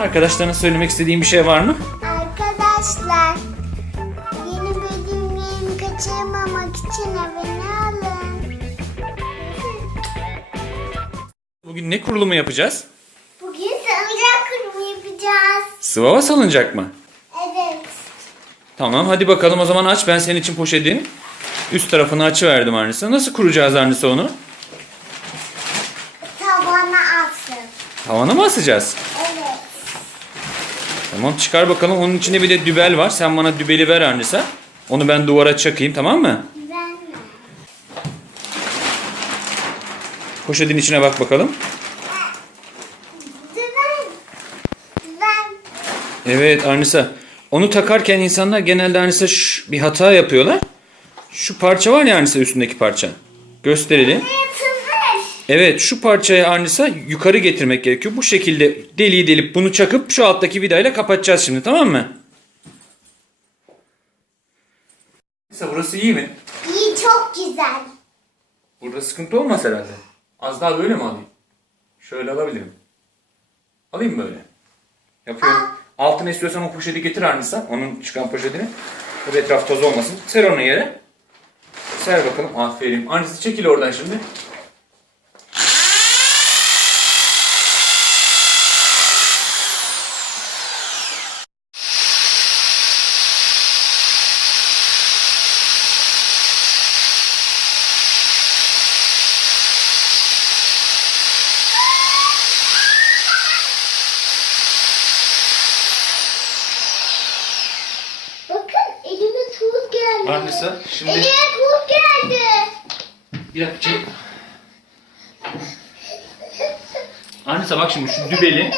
Arkadaşlarına söylemek istediğin bir şey var mı? Arkadaşlar yeni bölümlerimi kaçırmamak için abone olun. Bugün ne kurulumu yapacağız? Bugün salıncak kurumu yapacağız. Sıvava salınacak mı? Evet. Tamam hadi bakalım o zaman aç ben senin için poşetin. Üst tarafını açıverdim Arnisa. Nasıl kuracağız Arnisa onu? Tavana asın. Tavana mı asacağız? Evet. Tamam çıkar bakalım. Onun içinde bir de dübel var. Sen bana dübeli ver Arnisa. Onu ben duvara çakayım tamam mı? Ben? Poşetin içine bak bakalım. Düven. Düven. Evet Arnisa. Onu takarken insanlar genelde Arnisa bir hata yapıyorlar. Şu parça var ya Arnisa üstündeki parça. Gösterelim. Yırtılmış. Evet şu parçayı Arnisa yukarı getirmek gerekiyor. Bu şekilde deliği delip bunu çakıp şu alttaki vidayla kapatacağız şimdi tamam mı? Arnisa burası iyi mi? İyi çok güzel. Burada sıkıntı olmaz herhalde. Az daha böyle mi alayım? Şöyle alabilirim. Alayım mı böyle? Yapıyorum. Altına istiyorsan o poşeti getir Arnisa. Onun çıkan poşetini. Tabii etraf toz olmasın. Ser onu yere. Ser bakalım. Aferin. Arnisa çekil oradan şimdi. Bakın elime Arnisa şimdi... Elime tuz geldi. Bir dakika çek. Arnisa bak şimdi şu dübeli,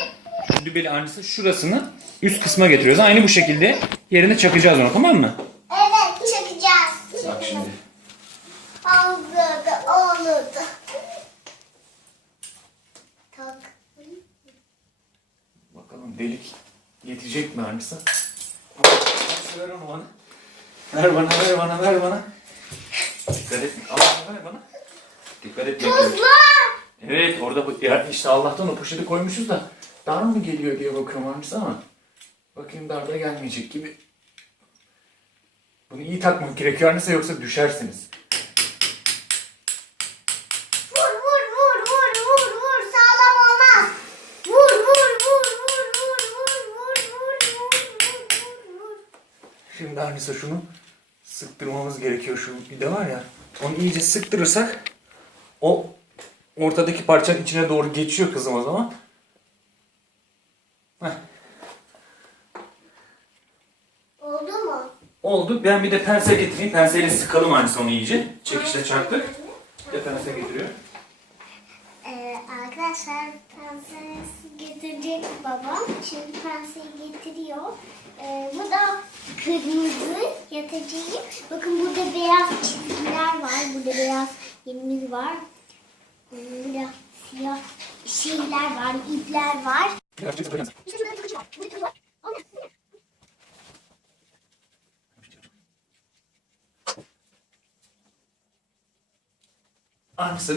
şu dübeli Arnisa şurasını üst kısma getiriyoruz. Aynı bu şekilde yerine çakacağız onu tamam mı? Evet çakacağız. Bak şimdi. Oldu oldu. Tak. Bakalım delik yetecek mi Arnisa? Arnisa ver onu bana. Ver bana, ver bana, ver bana. Dikkat et. Al bana, ver bana. Dikkat et. Tuzlu. Evet orada bu- ya işte Allah'tan o poşeti koymuşuz da dar mı geliyor diye bakıyorum Arnisa ama bakayım dar da gelmeyecek gibi. Bunu iyi takmak gerekiyor Arnisa yoksa düşersiniz. Arnisa şunu sıktırmamız gerekiyor şu vida var ya. Onu iyice sıktırırsak o ortadaki parçanın içine doğru geçiyor kızım o zaman. Heh, Oldu mu? oldu. Ben bir de pense getireyim. Penseyle sıkalım Arnisa onu iyice. Çekişle çarptık. Bir de pense getiriyor. Arkadaşlar pensesi getirecek babam. Şimdi penseyi getiriyor. Ee, bu da kırmızı yatacağı. Bakın burada beyaz çizgiler var. Burada beyaz yerimiz var. Burada siyah şeyler var, ipler var. İşte şurada takıcı var. Burada takıcı var.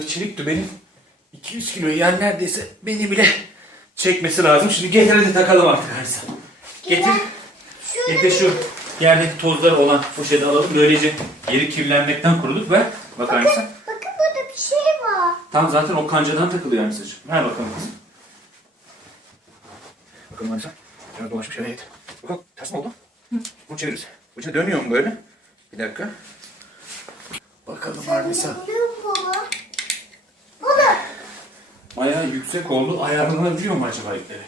Bir çelik dübenin 200 kiloyu yer neredeyse beni bile çekmesi lazım. Şimdi getir hadi takalım artık Arnisa. Getir. Getir şu yerdeki tozları olan poşeti alalım. Böylece yeri kirlenmekten kuruduk ve bak Arnisa. Bakın burada bir şey var. Tam zaten o kancadan takılıyor Arnisa'cığım. Ver bakalım kızım. Bakalım Arnisa. Biraz dolaşmış evet. Bakalım ters mi oldu? Hı. Bunu çeviririz. Bu içine dönüyor mu böyle? Bir dakika. Bakalım Arnisa. Bayağı yüksek oldu. Ayarlanabiliyor mu acaba ipleri?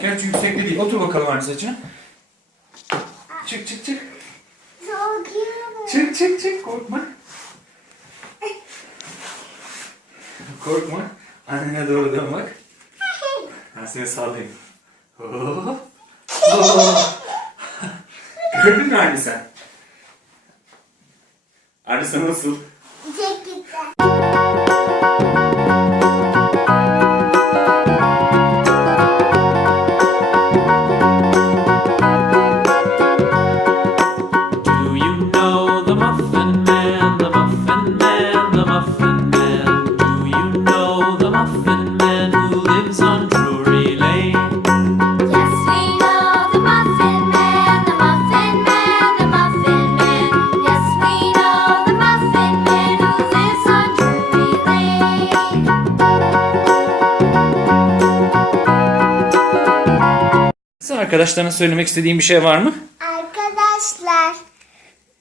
Gerçi yüksek de değil. Otur bakalım Arnisa'cığım. Çık çık çık. Çık çık çık. Korkma. Korkma. Annene doğru dön bak. Ben seni sallayayım. Oh. Oh. Gördün mü Arnisa? Arnisa nasıl? Çok güzel. Arkadaşlarına söylemek istediğin bir şey var mı? Arkadaşlar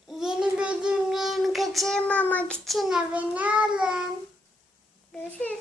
yeni bölümlerimi kaçırmamak için abone olun. Görüşürüz.